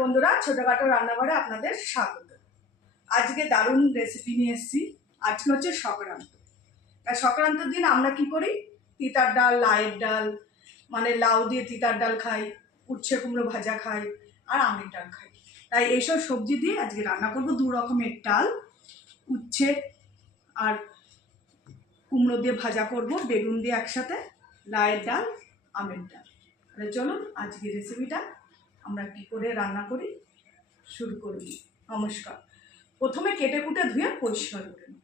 বন্ধুরা, ছোটখাটো রান্নাঘরে আপনাদের স্বাগত। আজকে দারুণ রেসিপি নিয়ে এসেছি। আজকে হচ্ছে সংক্রান্ত। আর সংক্রান্তির দিন আমরা কি করি? তিতার ডাল, লাইয়ের ডাল, মানে লাউ দিয়ে তিতার ডাল খাই, উচ্ছে কুমড়ো ভাজা খাই, আর আমের ডাল খাই। তাই এইসব সবজি দিয়ে আজকে রান্না করব। দু রকমের ডাল, উচ্ছে আর কুমড়ো দিয়ে ভাজা করব, বেগুন দিয়ে একসাথে, লাইয়ের ডাল, আমের ডাল। তাহলে চলুন আজকে রেসিপিটা আমরা কি করে রান্না করি শুরু করব। নমস্কার। প্রথমে কেটে কুটে ধুয়ে পরিষ্কার করে নেব।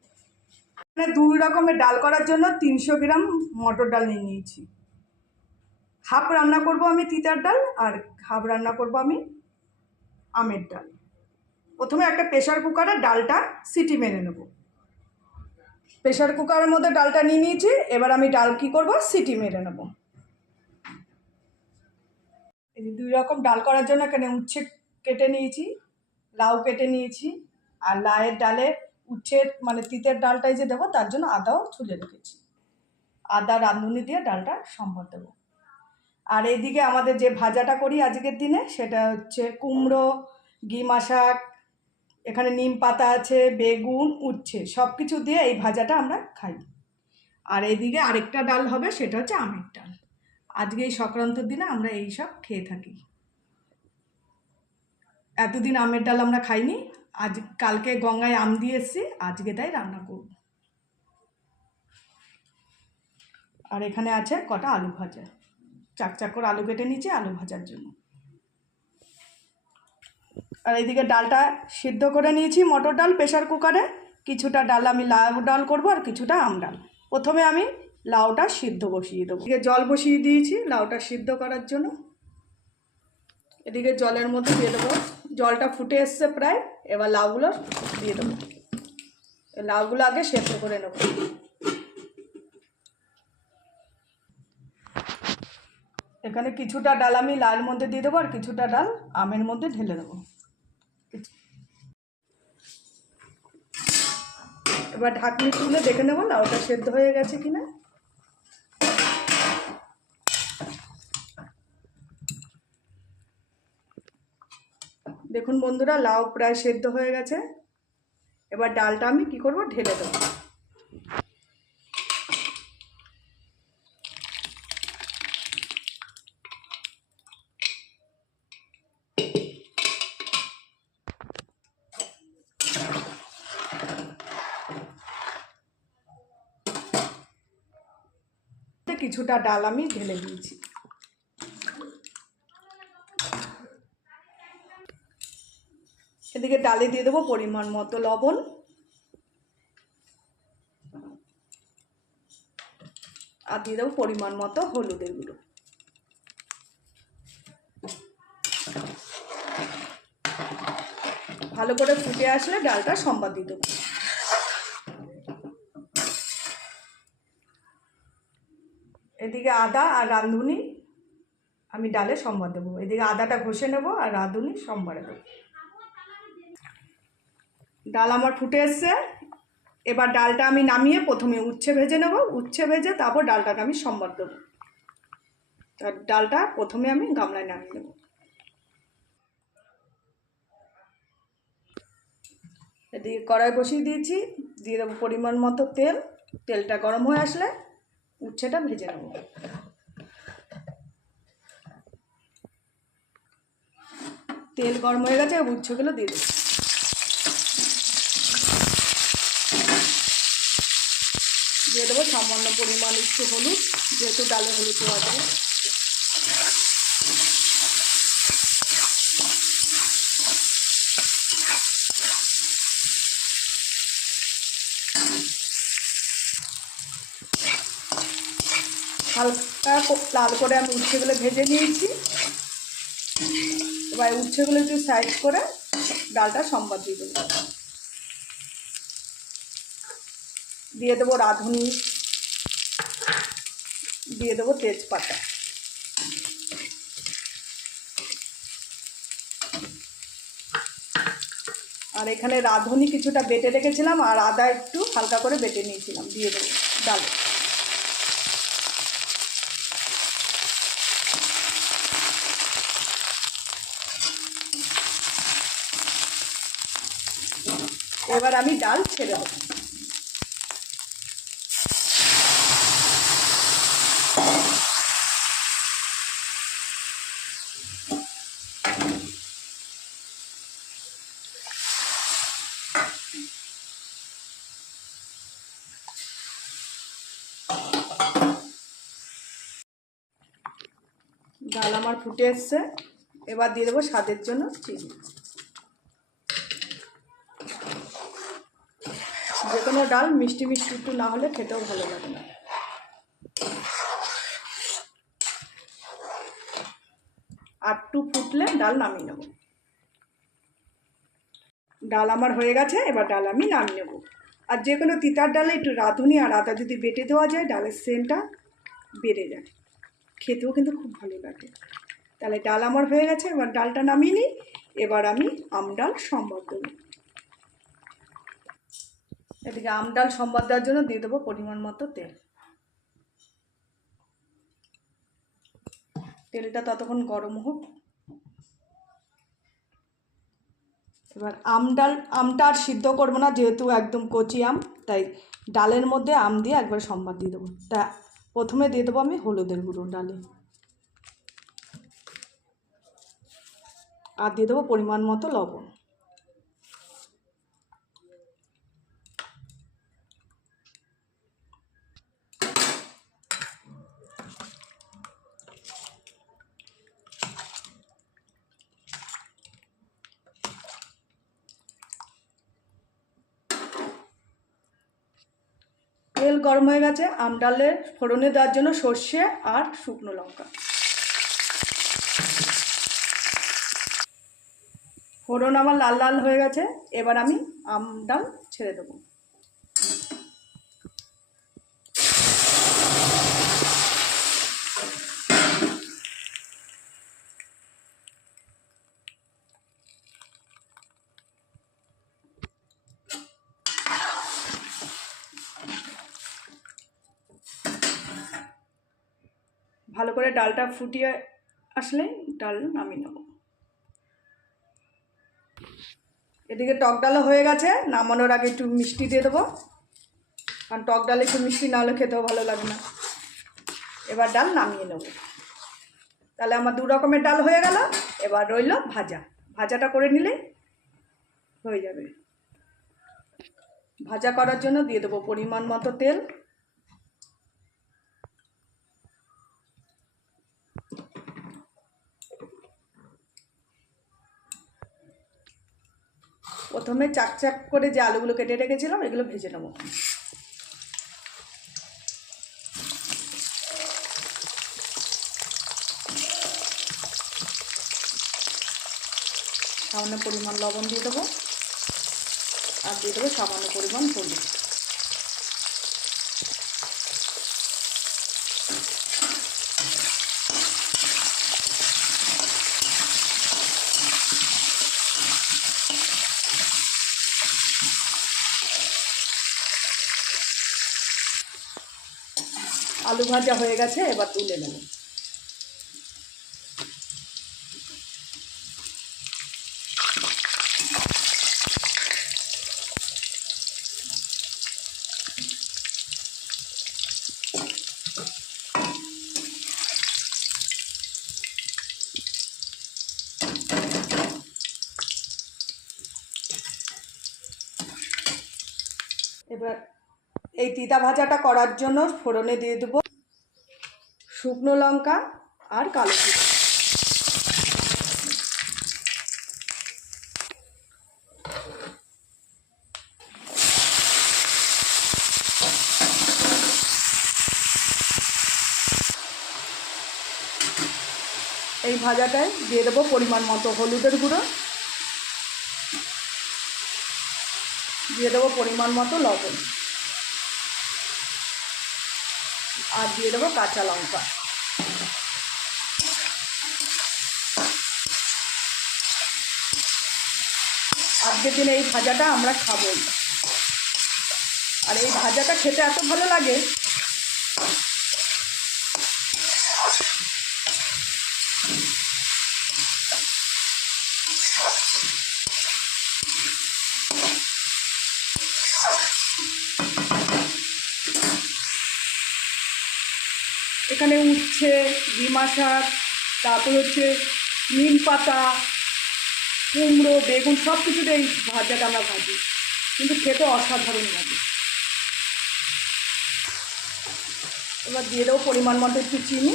মানে 2 রকমের ডাল করার জন্য 300 গ্রাম মটর ডাল নিয়ে নিয়েছি। হাফ রান্না করব আমি তিতার ডাল, আর হাফ রান্না করব আমি আমের ডাল। প্রথমে একটা প্রেশার কুকারে ডালটা সিটি মেরে নেব। প্রেশার কুকারের মধ্যে ডালটা নিয়ে নিয়েছি। এবার আমি ডাল কি করব? সিটি মেরে নেব। এই 2 রকম ডাল করার জন্য এখানে উচ্ছে কেটে নিয়েছি, লাউ কেটে নিয়েছি, আর লাউয়ের ডালে উচ্ছের মানে তিতের ডালটাই যে দেবো তার জন্য আদাও ছুলে রেখেছি। আদা রাঁধুনি দিয়ে ডালটা সম্বর দেবো। আর এইদিকে আমাদের যে ভাজাটা করি আজকের দিনে সেটা হচ্ছে কুমড়ো, গিমা শাক, এখানে নিম পাতা আছে, বেগুন, উচ্ছে সব কিছু দিয়ে এই ভাজাটা আমরা খাই। আর এইদিকে আরেকটা ডাল হবে, সেটা হচ্ছে আমের ডাল। আজকে এই সংক্রান্তির দিনে আমরা এই সব খেয়ে থাকি। এতদিন আমের ডাল আমরা খাইনি। আজ কালকে গঙ্গায় আম দিয়ে এসেছি, আজকে তাই রান্না করব। আর এখানে আছে কটা আলু ভাজা, চাক করে আলু কেটে নিয়েছি আলু ভাজার জন্য। আর এইদিকে ডালটা সিদ্ধ করে নিয়েছি, মটর ডাল প্রেশার কুকারে। কিছুটা ডাল আমি লাউ ডাল করব, আর কিছুটা আম ডাল। প্রথমে আমি লাউটা সিদ্ধ বসিয়ে দেবো। এদিকে জল বসিয়ে দিয়েছি লাউটা সিদ্ধ করার জন্য। এদিকে জলের মধ্যে দিয়ে দেবো। জলটা ফুটে এসছে প্রায়, এবার লাউগুলো দিয়ে দেবো। লাউগুলো আগে সেদ্ধ করে নেব। এখানে কিছুটা ডাল আমি লাউয়ের মধ্যে দিয়ে দেবো, আর কিছুটা ডাল আমের মধ্যে ঢেলে দেবো। এবার ঢাকনি তুলে দেখে নেবো লাউটা সেদ্ধ হয়ে গেছে কিনা। দেখুন বন্ধুরা, লাউ প্রায় সেদ্ধ হয়ে গেছে। এবার ডালটা আমি কি করব? ঢেলে দেবো। কিছুটা ডাল আমি ঢেলে দিয়েছি। এদিকে ডালে দিয়ে দেবো পরিমাণ মতো লবণ, আর দিয়ে দেবো পরিমাণ মতো হলুদের গুঁড়ো। ভালো করে ফুটে আসলে ডালটা সম্বাদ দিয়ে দেবো। এদিকে আদা আর রাঁধুনি আমি ডালে সম্বাদ দেবো। এদিকে আদাটা ঘষে নেব, আর রাঁধুনি সম্বারে দেবো। ডাল আমার ফুটে এসছে। এবার ডালটা আমি নামিয়ে প্রথমে উচ্ছে ভেজে নেব। উচ্ছে ভেজে তারপর ডালটাকে আমি সম্বাদ দেবো। আর ডালটা প্রথমে আমি গামলায় নামিয়ে নেব। এদিকে কড়াই বসিয়ে দিয়েছি, দিয়ে দেবো পরিমাণ মতো তেল। তেলটা গরম হয়ে আসলে উচ্ছেটা ভেজে নেব। তেল গরম হয়ে গেছে, উচ্ছেগুলো দিয়ে দেবো। দিয়ে দেবো সামান্য পরিমাণ একটু হলুদ, যেহেতু ডালে হলুদ দেওয়া যাবে। হালকা লাল করে আমি উচ্ছেগুলো ভেজে নিয়েছি। এবার উচ্ছেগুলো একটু সাইড করে ডালটা সম্বাদ দিয়ে দেবো। দিয়ে দেবো রাঁধুনি, দিয়ে দেবো তেজপাতা। আর এখানে রাঁধুনি কিছুটা বেটে রেখেছিলাম, আর আদা একটু হালকা করে বেটে নিয়েছিলাম, দিয়ে দেবো ডালে। এবার আমি ডাল ছেড়ে দেবো। ডাল আমার ফুটে এসছে, এবার দিয়ে দেবো স্বাদের জন্য চিনি। যে কোনো ডাল মিষ্টি মিষ্টি একটু না হলে খেতেও ভালো লাগে না। আর একটু ফুটলে ডাল নামিয়ে নেব। ডাল আমার হয়ে গেছে, এবার ডাল আমি নামিয়ে নেব। আর যে কোনো তিতার ডালে একটু রাঁধুনি আর আদা যদি বেটে দেওয়া যায়, ডালের সেন্টটা বেড়ে যায়, খেতেও কিন্তু খুব ভালো লাগে। তাহলে ডাল আমার হয়ে গেছে, এবার ডালটা নামিয়ে নিই। এবার আমি আমডাল সম্বাদ দেবো। এদিকে আমডাল সম্বাদ দেওয়ার জন্য দিয়ে দেবো পরিমাণ মতো তেল। তেলটা ততক্ষণ গরম হোক। এবার আমটা আর সিদ্ধ করবো না, যেহেতু একদম কচি আম, তাই ডালের মধ্যে আম দিয়ে একবার সম্বাদ দিয়ে দেবো। তা প্রথমে দিয়ে দেবো আমি হলুদের গুঁড়ো ডালে, আর দিয়ে দেবো পরিমাণ মতো লবণ। তেল গরম হয়ে গেছে, আম ডালের ফোড়নে দেওয়ার জন্য সর্ষে আর শুকনো লঙ্কা। ফোড়ন আমার লাল লাল হয়ে গেছে, এবার আমি আম ডাল ছেড়ে দেবো। ভালো করে ডালটা ফুটিয়ে আসলে ডাল নামিয়ে নেব। এদিকে টক ডালও হয়ে গেছে, নামানোর আগে একটু মিষ্টি দিয়ে দেবো, কারণ টক ডালে একটু মিষ্টি না হলে খেতেও ভালো লাগে না। এবার ডাল নামিয়ে নেব। তাহলে আমার দু রকমের ডাল হয়ে গেল। এবার রইল ভাজাটা করে নিলে হয়ে যাবে। ভাজা করার জন্য দিয়ে দেবো পরিমাণ মতো তেল। প্রথমে চাক চাক করে যে আলুগুলো কেটে রেখেছিলাম এগুলো ভেজে নেব। সামান্য পরিমাণ লবণ দিয়ে দেবো, আর দিয়ে দেবো সামান্য পরিমাণ হলুদ। আলু ভাজা হয়ে গেছে, এবার তুলে নেব। এবার এই তিতা ভাজাটা করার জন্য ফোড়নে দিয়ে দেবো শুকনো লঙ্কা আর কালো জিরে। এই ভাজাটায় দিয়ে দেবো পরিমাণ মতো হলুদের গুঁড়ো, দিয়ে দেবো পরিমাণ মতো লবণ, আর দিয়ে দেবো কাঁচা লঙ্কা। আজকের দিনে এই ভাজাটা আমরা খাবো, আর এই ভাজাটা খেতে এত ভালো লাগে। এখানে উচ্ছে, ডিমা শাক, তারপর হচ্ছে নিম পাতা, কুমড়ো, বেগুন সব কিছুতে এই ভাজাটা আমরা ভাজি, কিন্তু খেতে অসাধারণ লাগে। এবার দিয়ে দেবো পরিমাণ মতো একটু চিনি।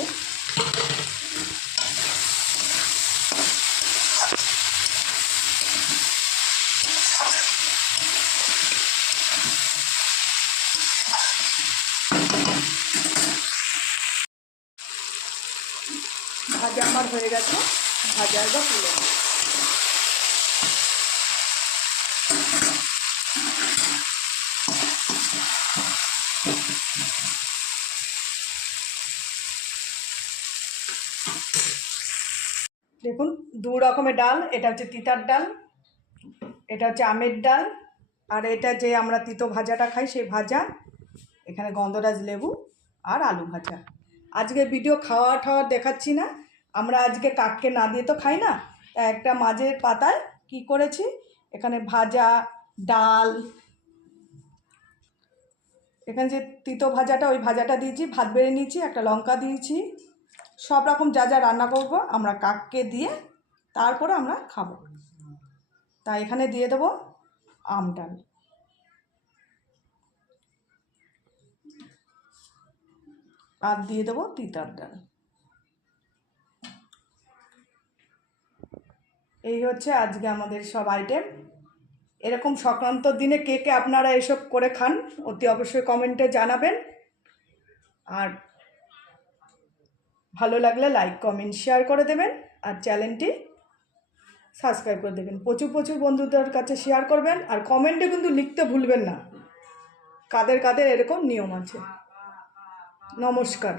ভাজা আমার হয়ে গেছে, ভাজা এবার তুলে নেব। দেখুন, দু রকমের ডাল, এটা হচ্ছে তিতার ডাল, এটা হচ্ছে আমের ডাল, আর এটা যে আমরা তিতো ভাজাটা খাই সেই ভাজা, এখানে গন্ধরাজ লেবু আর আলু ভাজা। আজকে ভিডিও খাওয়া ঠাওয়া দেখাচ্ছি না, আমরা আজকে কাককে না দিয়ে তো খাই না, তাই একটা মাঝের পাতায় কি করেছি, এখানে ভাজা ডাল, এখানে যে তিতো ভাজাটা ওই ভাজাটা দিয়েছি, ভাত বেড়ে নিয়েছি, একটা লঙ্কা দিয়েছি, সব রকম যা যা রান্না করব আমরা কাককে দিয়ে তারপরে আমরা খাবো। তাই এখানে দিয়ে দেবো আম ডাল, আর দিয়ে দেবো তিতার ডাল। এই হচ্ছে আজকে আমাদের সব আইটেম। এরকম সংক্রান্তর দিনে কে কে আপনারা এসব করে খান অতি অবশ্যই কমেন্টে জানাবেন, আর ভালো লাগলে লাইক কমেন্ট শেয়ার করে দেবেন, আর চ্যানেলটি সাবস্ক্রাইব করে দেবেন। প্রচুর প্রচুর বন্ধুদের কাছে শেয়ার করবেন, আর কমেন্টে কিন্তু লিখতে ভুলবেন না কাদের কাদের এরকম নিয়ম আছে। নমস্কার।